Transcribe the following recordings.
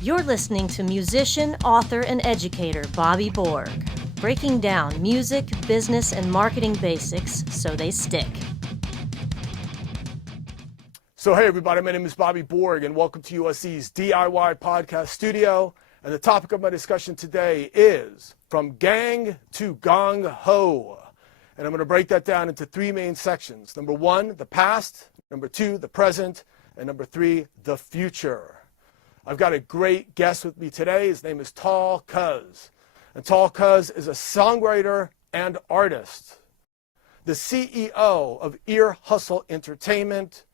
You're listening to musician, author, and educator Bobby Borg, breaking down music, business, and marketing basics so they stick. So hey everybody, my name is Bobby Borg and welcome to USC's DIY podcast studio. And the topic of my discussion today is From Gang to Gong-ho. And I'm going to break that down into three main sections. Number one, the past. Number two, the present. And number three, the future. I've got a great guest with me today. His name is Tall Cuz. And Tall Cuz is a songwriter and artist, the CEO of Ear Hustle Entertainment,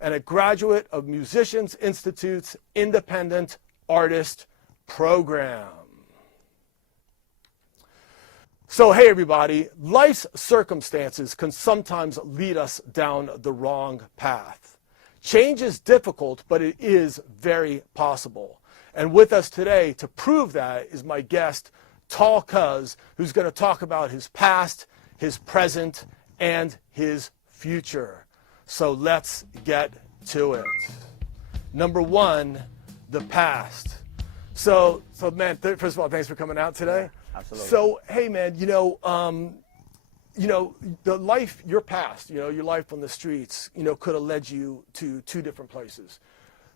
and a graduate of Musicians Institute's Independent Artist Program. So hey everybody, life's circumstances can sometimes lead us down the wrong path. Change is difficult, but it is very possible. And with us today to prove that is my guest, Tall Cuz, who's going to talk about his past, his present, and his future. So let's get to it. Number one, the past. So man, first of all, thanks for coming out today. Yeah, absolutely. So, hey man, the life, your past, your life on the streets, could have led you to two different places,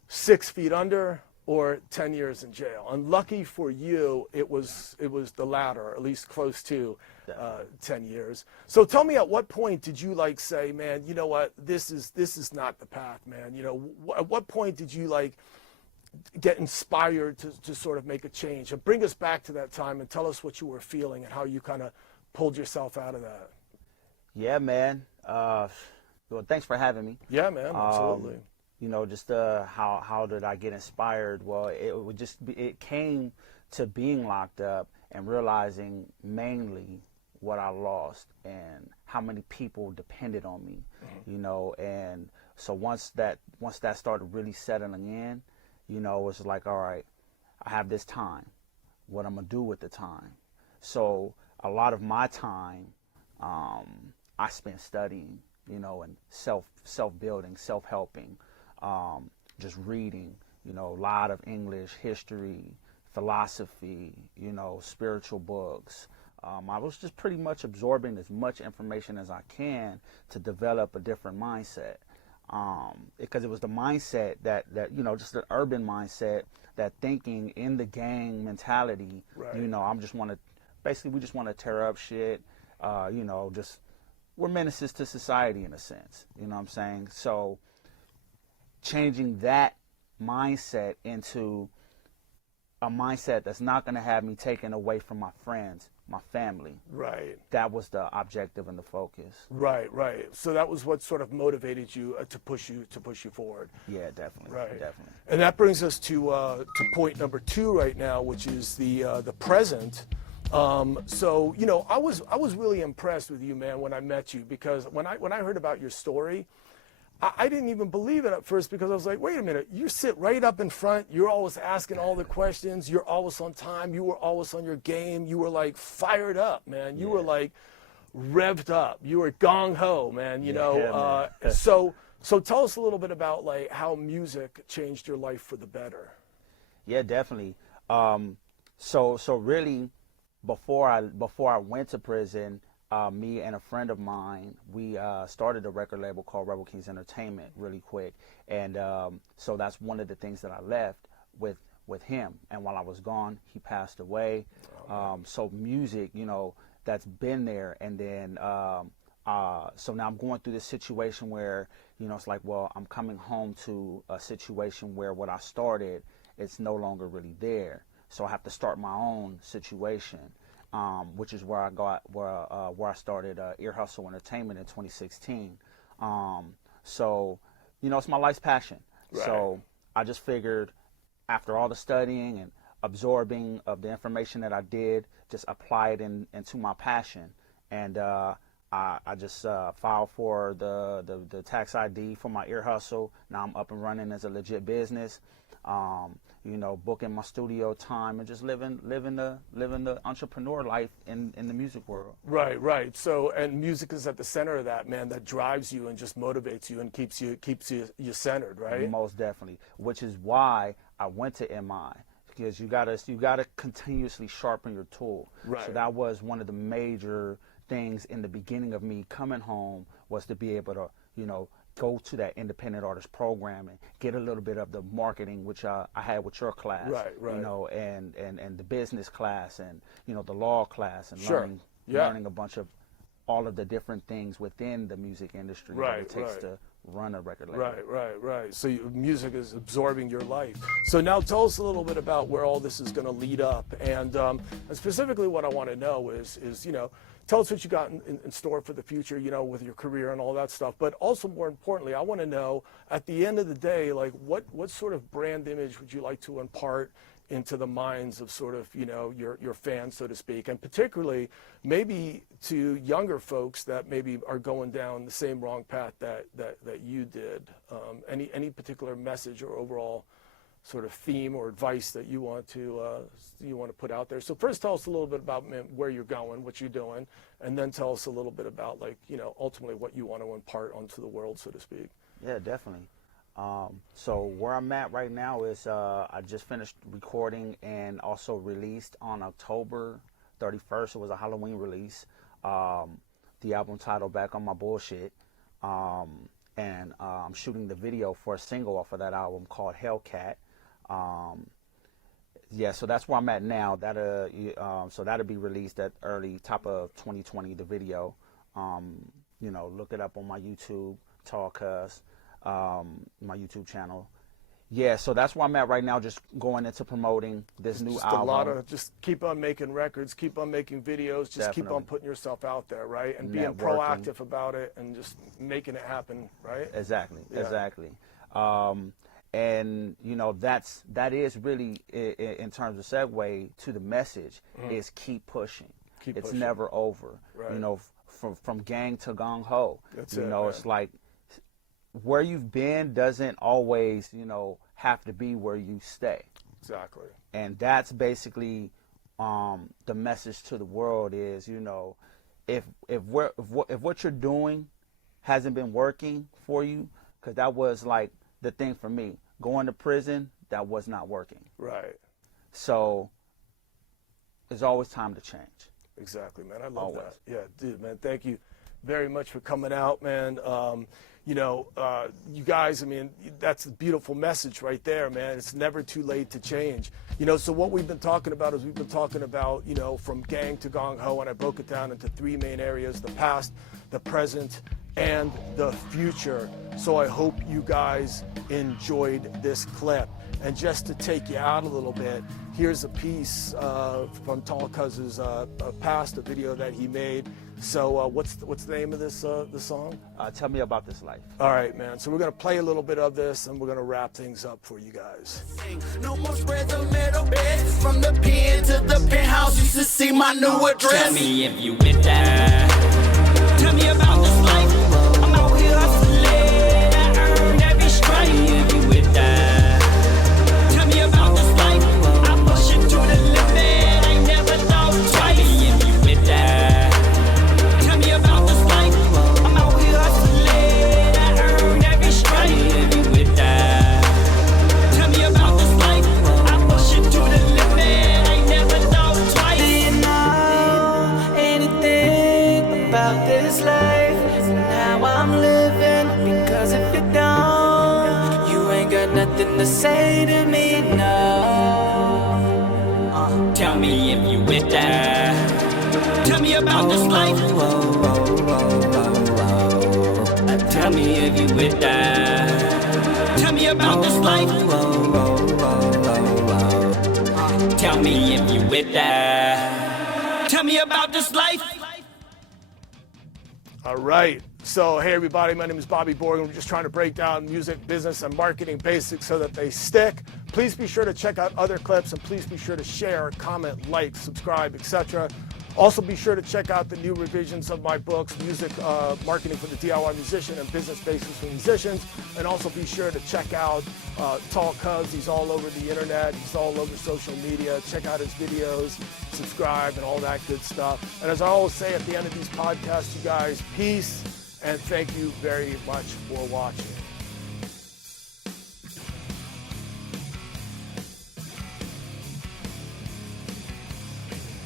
6 feet under or 10 years in jail. Unlucky for you, it was the latter, at least close to 10 years. So tell me, at what point did you say, man, you know what, this is not the path, man? At what point did you get inspired to sort of make a change? And bring us back to that time and tell us what you were feeling and how you kind of pulled yourself out of that. Yeah, man. Well, thanks for having me. Yeah, man, absolutely. Just how did I get inspired? Well, it came to being locked up and realizing mainly what I lost and how many people depended on me. Mm-hmm. And so once that started really settling in, it was like, all right, I have this time. What I'm gonna do with the time? So a lot of my time I spent studying, and self-building, self-helping, just reading, a lot of English, history, philosophy, spiritual books. I was just pretty much absorbing as much information as I can to develop a different mindset. Because it was the mindset that just the urban mindset, that thinking in the gang mentality, right. we just want to tear up shit, we're menaces to society in a sense, you know what I'm saying? So changing that mindset into a mindset that's not going to have me taken away from my friends, my family. Right. That was the objective and the focus. Right. So that was what sort of motivated you to push you forward. Yeah, definitely. Right. Definitely. And that brings us to point number two right now, which is the present. So I was really impressed with you, man, when I met you, because when I heard about your story, I didn't even believe it at first, because I was like, wait a minute, you sit right up in front, you're always asking all the questions, you're always on time, you were always on your game, you were fired up, man, you were revved up, you were gong-ho, man, man. So tell us a little bit about how music changed your life for the better. Yeah, definitely. So really, before I went to prison, me and a friend of mine, we started a record label called Rebel Kings Entertainment really quick. And so that's one of the things that I left with him. And while I was gone, he passed away. So music, that's been there. And then so now I'm going through this situation where, it's like, well, I'm coming home to a situation where what I started, it's no longer really there. So I have to start my own situation. Which is where I started Ear Hustle Entertainment in 2016. So, it's my life's passion. Right. So I just figured, after all the studying and absorbing of the information that I did, just apply it into my passion. And I just filed for the tax ID for my Ear Hustle. Now I'm up and running as a legit business. Booking my studio time and just living the entrepreneur life in the music world. Right. So, and music is at the center of that, man. That drives you and just motivates you and keeps you centered, right? Most definitely. Which is why I went to MI because you gotta continuously sharpen your tool. Right. So that was one of the major things in the beginning of me coming home, was to be able to, go to that independent artist program and get a little bit of the marketing, which I had with your class, right. And the business class, and the law class, and Sure. learning a bunch of all of the different things within the music industry that it takes to run a record label. Right. So music is absorbing your life. So now tell us a little bit about where all this is going to lead up, and specifically what I want to know is tell us what you got in store for the future, with your career and all that stuff. But also, more importantly, I want to know, at the end of the day, like what sort of brand image would you like to impart into the minds of sort of, your fans, so to speak, and particularly maybe to younger folks that maybe are going down the same wrong path that you did. Any particular message or overall sort of theme or advice that you want to put out there? So first, tell us a little bit about where you're going, what you're doing, and then tell us a little bit about, like, ultimately what you want to impart onto the world, so to speak. Yeah, definitely. So where I'm at right now is I just finished recording and also released on October 31st. It was a Halloween release. The album titled Back on My Bullshit. And I'm shooting the video for a single off of that album called Hellcat. So that's where I'm at now. So that'll be released at early top of 2020, the video. Look it up on my YouTube, Talkcast, my YouTube channel. Yeah, so that's where I'm at right now, just going into promoting this new album. A lot of just keep on making records, keep on making videos, just Definitely. keep on putting yourself out there, right? And being Networking. proactive about it and just making it happen, right? Exactly. And that is really, in terms of segue to the message, is keep pushing. It's never over. Right. From gang to Gong-ho. That's it, it's like where you've been doesn't always, have to be where you stay. Exactly. And that's basically the message to the world is, if what you're doing hasn't been working for you, because that was like the thing for me. Going to prison, that was not working. Right. So there's always time to change. Exactly, man. I love Always. that. Yeah, dude, man. Thank you very much for coming out, man. You guys, I mean, that's a beautiful message right there, man. It's never too late to change. So what we've been talking about is from gang to Gong-ho, and I broke it down into three main areas: the past, the present, and the future. So I hope you guys enjoyed this clip. And just to take you out a little bit, here's a piece from Tall Cuz's past, a video that he made. So what's the name of this the song? Tell Me About This Life. All right, man. So we're going to play a little bit of this, and we're going to wrap things up for you guys. No more spreads of metal beds. From the pen to the penthouse, you should see my new address. Tell me if you with that. Tell me about this life. I'm out here hustling. I earned every stripe. Tell me if you with that. Tell me about this life. I push it to the limit. I never thought twice. Tell me if you with that. Tell me about this life. I'm out here hustling. I earned every stripe. Tell me if you with that. Tell me about this life. I push it to the limit. I never thought twice. Do you know anything about this life? Now I'm living, because if you don't, you ain't got nothing to say to me, no. Tell me if you with that. Tell me about this life. Tell me if you with that. Tell me about this life. Tell me if you with that. Tell me about this life. All right. So, hey, everybody. My name is Bobby Borg, and we're just trying to break down music, business, and marketing basics so that they stick. Please be sure to check out other clips, and please be sure to share, comment, like, subscribe, etc. Also, be sure to check out the new revisions of my books, Music Marketing for the DIY Musician and Business Basics for Musicians. And also be sure to check out Tall Cuz. He's all over the internet. He's all over social media. Check out his videos, subscribe, and all that good stuff. And as I always say at the end of these podcasts, you guys, peace, and thank you very much for watching.